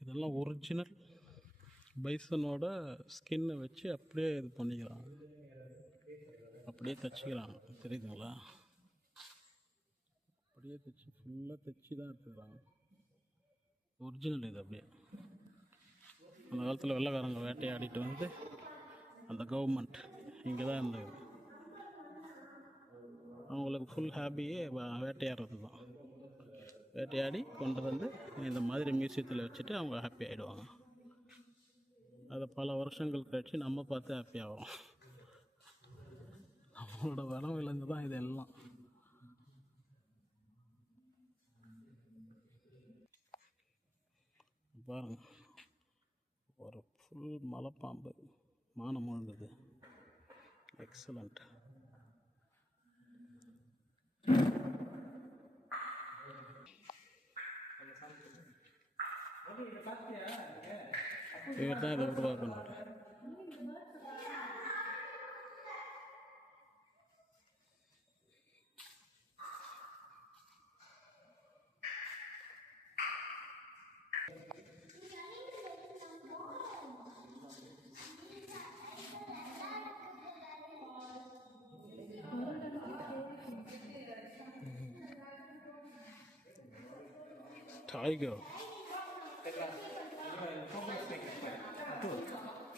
இதெல்லாம் ஒரிஜினல் பைசனோட ஸ்கின்னை வச்சு அப்படியே இது பண்ணிக்கிறாங்க அப்படியே தைச்சிக்கிறாங்க தெரியுதுங்களா? அப்படியே தைச்சி ஃபுல்லாக தைச்சி தான் எடுத்துக்கிறாங்க. ஒரிஜினல் இது அப்படியே. அந்த காலத்தில் வெள்ளைக்காரங்க வேட்டையாடிட்டு வந்து அந்த கவர்மெண்ட் இங்கே தான் இருந்தது. அவங்களுக்கு ஃபுல் ஹாப்பியே வேட்டையாடுறது தான் வேட்டையாடி கொண்டு வந்து இந்த மாதிரி மியூசியத்தில் வச்சுட்டு அவங்க ஹாப்பி ஆகிடுவாங்க அதை பல வருஷங்கள் கழிச்சு நம்ம பார்த்து ஹாப்பி ஆகும் நம்மளோட வனம் விலங்கு தான் இதெல்லாம். பாருங்க. ஒரு ஃபுல் மலைப்பாம்பு. மானம் முழுங்குது எக்ஸலண்ட் இவர் தான் இதை உருவாக்குனார்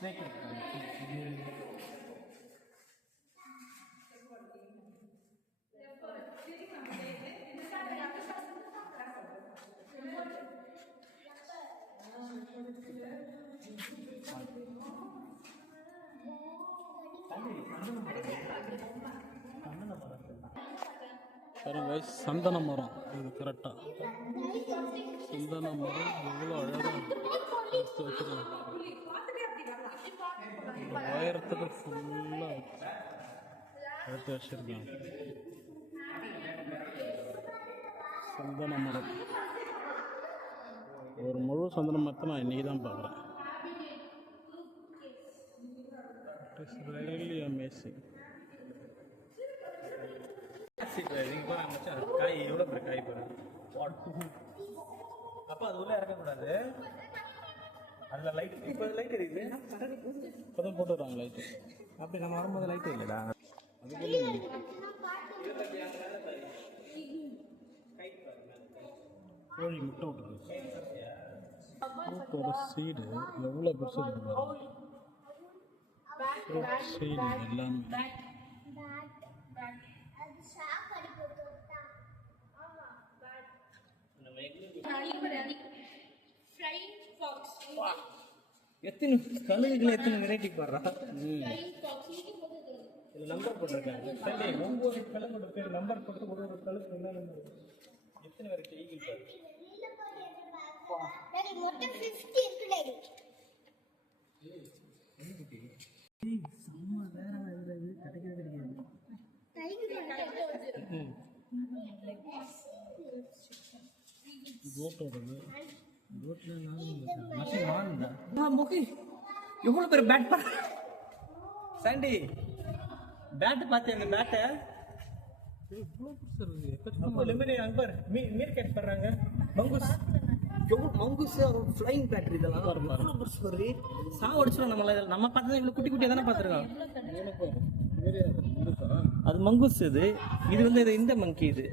டைகர் பாருங்க சந்தன மரம். இது கரெக்டாக சந்தன மரம் எவ்வளோ அழகாக எடுத்து வச்சுருக்காங்க. உயரத்துக்கு ஃபுல்லாக எடுத்து வச்சுருக்காங்க சந்தன மரம் ஒரு முழு சந்தன மரத்தை நான் இன்றைக்கி தான் பார்க்குறேன் இட் இஸ் ரியலி அமேசிங் காய் எவ்வளோ காய் போகிறேன் அப்போ அது உள்ளே இறக்கக்கூடாது அதில் லைட் இப்போ லைட் இருக்குது இப்போ தான் போட்டுடுறாங்க லைட்டு அப்படி நம்ம வரும்போது லைட் இல்லைடா. கோழி முட்டை விட்டுருக்கு. ஃப்ரூட்டோட சீடு எவ்வளோ பெருசு இருக்கு சீடு எல்லாமே. fox. எத்தனை கழுகுகள் எத்தனை வெரைட்டி பாடுறா. இதில் நம்பர் போட்டிருக்காங்க சரி ஒவ்வொரு கழுகோட பேர் நம்பர் போட்டு ஒரு ஒரு கழுகு என்ன நம்பர் எத்தனை வெரைட்டி ஈகிள் பாரு. மொத்தம் 50 இருக்கு டாடி செம்ம வேற இது கிடைக்கவே கிடைக்காது எவ்வளோ பேர் பேட் சாண்டி பேட் பார்த்து அந்த பேட்டை நம்ம இவ்வளோ குட்டி குட்டியாக தானே பார்த்துருக்கோம் அது மங்குஸ் இது. இது வந்து இது. இந்த மங்கி இது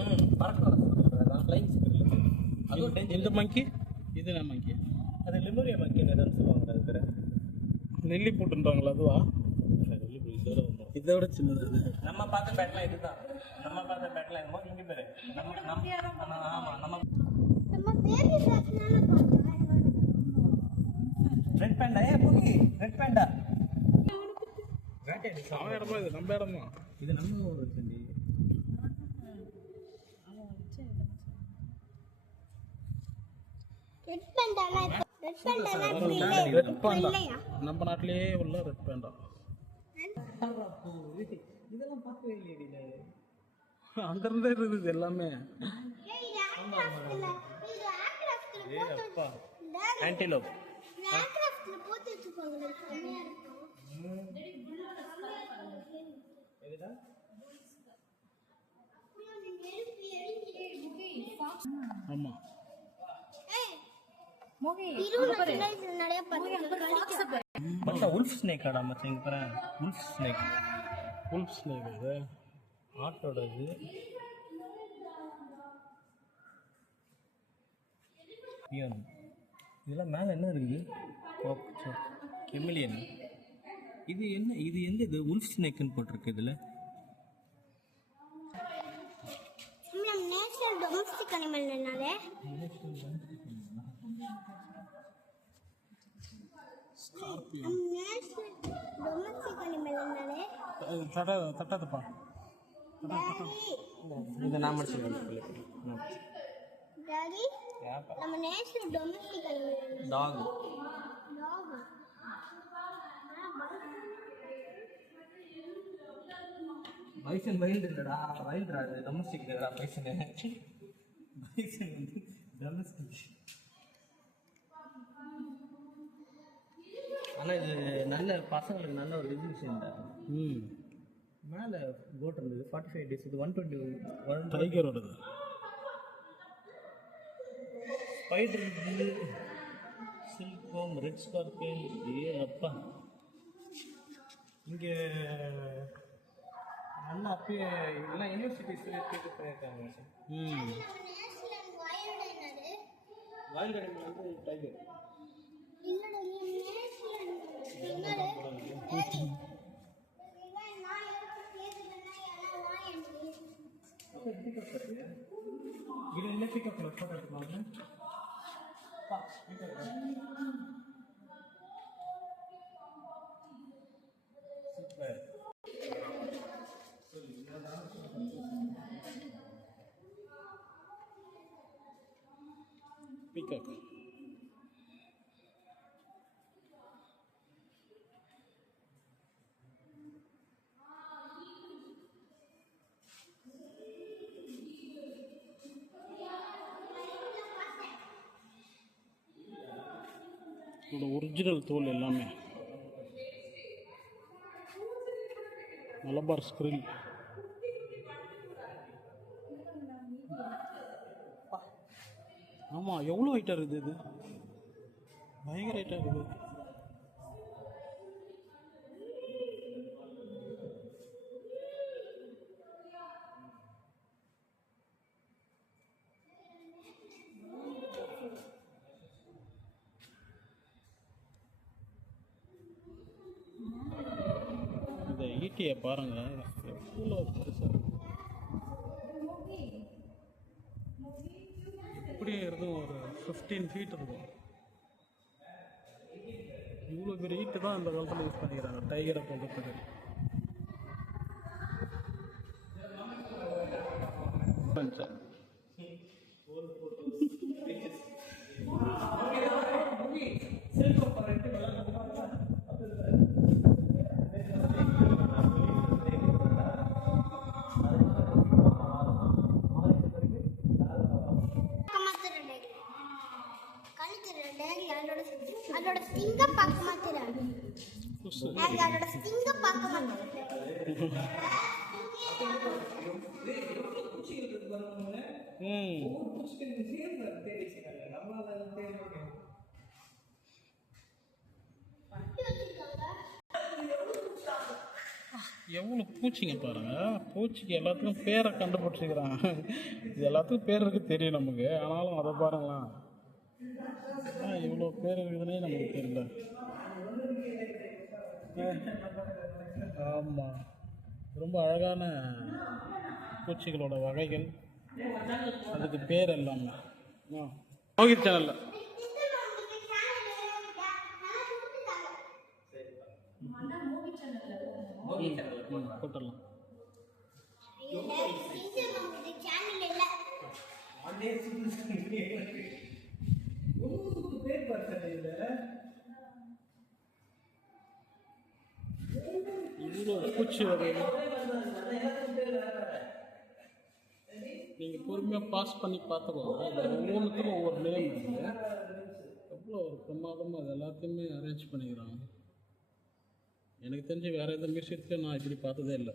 ஸ்லெண்டர் லாரங்களா ம் பறக்க ஃப்ளைங் அதுவும் danger. இந்த மங்கி இது நான் மங்கி அது லிமோரியா மங்கின்னு எதாவது சொல்லுவாங்க அது பேர். நெல்லி போட்டுன்றாங்களா அதுவா? இதோட சின்னது. நம்ம பார்த்த பேட்லாம் இதுதான். நம்ம பார்த்த பேட்லாம் என்னமோ இங்கே பேரு. நம்ம நம்ம ஆமா நம்ம. நம்ம பேபி ஃபிளாஷ்னால பார்த்தோம் ரெட் பேண்டா ஏ புகி ரெட் பேண்டா அவன் இடமா இது? நம்ம இடமா? இது நம்ம ஊர் சண்டி ரெட் பேண்டாலாம் இப்போ ரெட் பேண்டாலாம் இப்போ இல்லை ரெட் இப்போ பாண்டா இல்லையா? நம்ம நாட்டிலேயே உள்ள ரெட் பேண்டா இதெல்லாம் பார்க்கவே இல்லையே அங்கிருந்தே இருக்குது எல்லாமே. ஏய் இது மச்சான் உல்ஃப் ஸ்னேக் ஆடா மச்சான் இங்க பாரு. உல்ஃப் ஸ்னேக் உல்ஃப் ஸ்னேக் இது ஆட்டோட இது பியானோ இதெல்லாம் மேலே என்ன இருக்குது? கெமிலியன் இது என்ன இது எந்த இது? உல்ஃப் ஸ்னேக்குன்னு போட்டிருக்கு இதில். நேஷனல் டொமஸ்டிக் அனிமல் என்னாலே நேஷனல் டொமஸ்டிக் அனிமல் என்னாலே தட்ட தட்டாதப்பா டாடி இதை நான் முடிச்சிருக்கேன் டாடி நம்ம national domestic animal dog dog bison wild இல்லடா வைல்டுடா டொமஸ்டிக் இல்லடா பைசன் பைசன் வந்து டொமஸ்டிக் ஆனால் இது நல்ல பசங்களுக்கு நல்ல ஒரு விஷயம்டா ம். மேலே கோட் இருந்தது ஃபார்ட்டி ஃபைவ் டேஸ் இது ஒன் டுவெண்ட்டி ஒன் டைகரோடது ஸ்பைடர் சில்க் ரெட் ஸ்கார்பியன் ஏ அப்பா. இங்கே நல்லா அப்பயே எல்லாம் யூனிவர்சிட்டிஸ் எடுத்துகிட்டு போயிருக்காங்க. ம். என்னது? வைல்ட் அனிமல் வந்து tiger You didn't pick up your photo at the moment. Pick up. இதோட ஒரிஜினல் தோல் எல்லாமே. மலபார் ஸ்க்ரில் ஆமாம் எவ்வளோ ஹைட்டாக இருக்குது இது? பயங்கர ஹைட்டாக இருக்குது. இந்த ஈட்டியை பாருங்க எவ்வளோ பெருசாக இப்படி இருக்கும் ஒரு ஃபிஃப்டீன் ஃபீட் இருக்கும். இவ்வளோ பெரிய ஈட்டு தான் அந்த காலத்தில் யூஸ் பண்ணிக்கிறாங்க. டைகரை போடுறதுக்கு பஞ்சாயத்து எவ்வளோ பூச்சிங்க பாருங்க. பூச்சிக்கு எல்லாத்துக்கும் பேரை கண்டுபிடிச்சிக்கிறாங்க. இது எல்லாத்துக்கும் பேர் இருக்கு தெரியும் நமக்கு. ஆனாலும் அதை பாருங்களேன். ஆ இவ்வளோ பேர் இருக்குதுன்னே நமக்கு தெரியல. ஆமாம் ரொம்ப அழகான பூச்சிகளோட வகைகள். அதுக்கு பேர் எல்லாமே. மோகித் சேனலில் ம் போட்டுடலாம் சேனல் இல்ல இவ்வளோ பூச்சி வகைகள். நீங்கள் பொறுமையாக பாஸ் பண்ணி பார்த்துக்கோங்க. இது ஒவ்வொன்றுக்கும் ஒவ்வொரு நேம் இருக்குது எவ்வளோ ஒரு பிரமாதமாக அது எல்லாத்தையுமே அரேஞ்ச் பண்ணிக்கிறாங்க. எனக்கு தெரிஞ்சு வேறு எந்த மியூசியத்துலையும் நான் இப்படி பார்த்ததே இல்லை.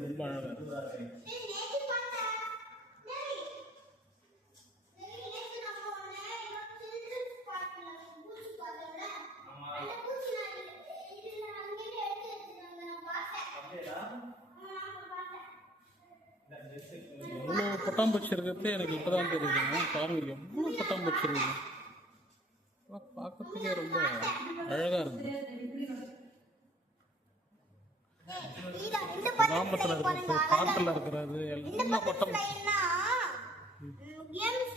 ரொம்ப அழகாக இருக்கு டேய், நேத்து பார்த்தேன். டேய். டேய், நேத்து நான் போனேன். ஏதோ children's parkல பூச்சி பார்த்தேன்ல? அந்த பூச்சி நான் இது- இதுல அங்கேயே எடுத்து வச்சிருக்காங்க. நான் பார்த்தேன். ஆமா, நான் பார்த்தேன். எவ்வளோ பட்டாம்பூச்சி இருக்கிறது எனக்கு இப்போ தான் தெரியுதுங்க பாருங்க எவ்வளோ பட்டாம்பூச்சி இருக்குது அதெல்லாம் பார்க்கறதுக்கே ரொம்ப அழகாக பட்டர்ஃப்ளை கிராமத்தில் இருக்கிறது காட்டில் இருக்கிறது எல்லாம் பட்டம் பட்டர்ஃப்ளைனா கேம்ஸ்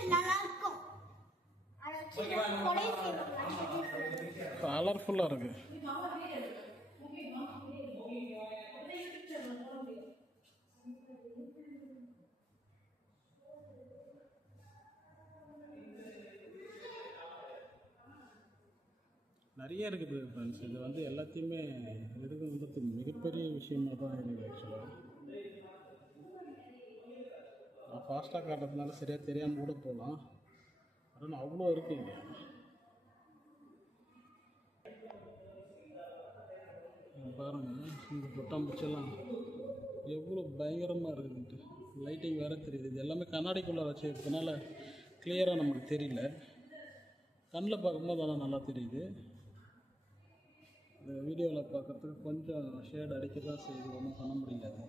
நிறைய இருக்குது ஃப்ரெண்ட்ஸ் இது வந்து எல்லாத்தையுமே இதுக்கு வந்து மிகப்பெரிய விஷயமா தான் இருக்குது ஆக்சுவலாக நான் ஃபாஸ்ட்டாக காட்டுறதுனால சரியாக தெரியாமல் கூட போகலாம். ஆனால் அவ்வளோ இருக்குங்க பாருங்கள் பாருங்க இந்த பொட்டாம்பூச்செல்லாம் எவ்வளோ பயங்கரமாக இருக்குதுன்ட்டு. லைட்டிங் வேறு தெரியுது. இது எல்லாமே கண்ணாடிக்குள்ளே வச்சுருக்கனால கிளியராக நமக்கு தெரியல. கண்ணில் பார்க்கும்போது ஆனால் நல்லா தெரியுது. இந்த வீடியோவில் பார்க்குறதுக்கு கொஞ்சம் ஷேட் அடிக்க தான் செய்யுது ஒன்றும் பண்ண முடியாது.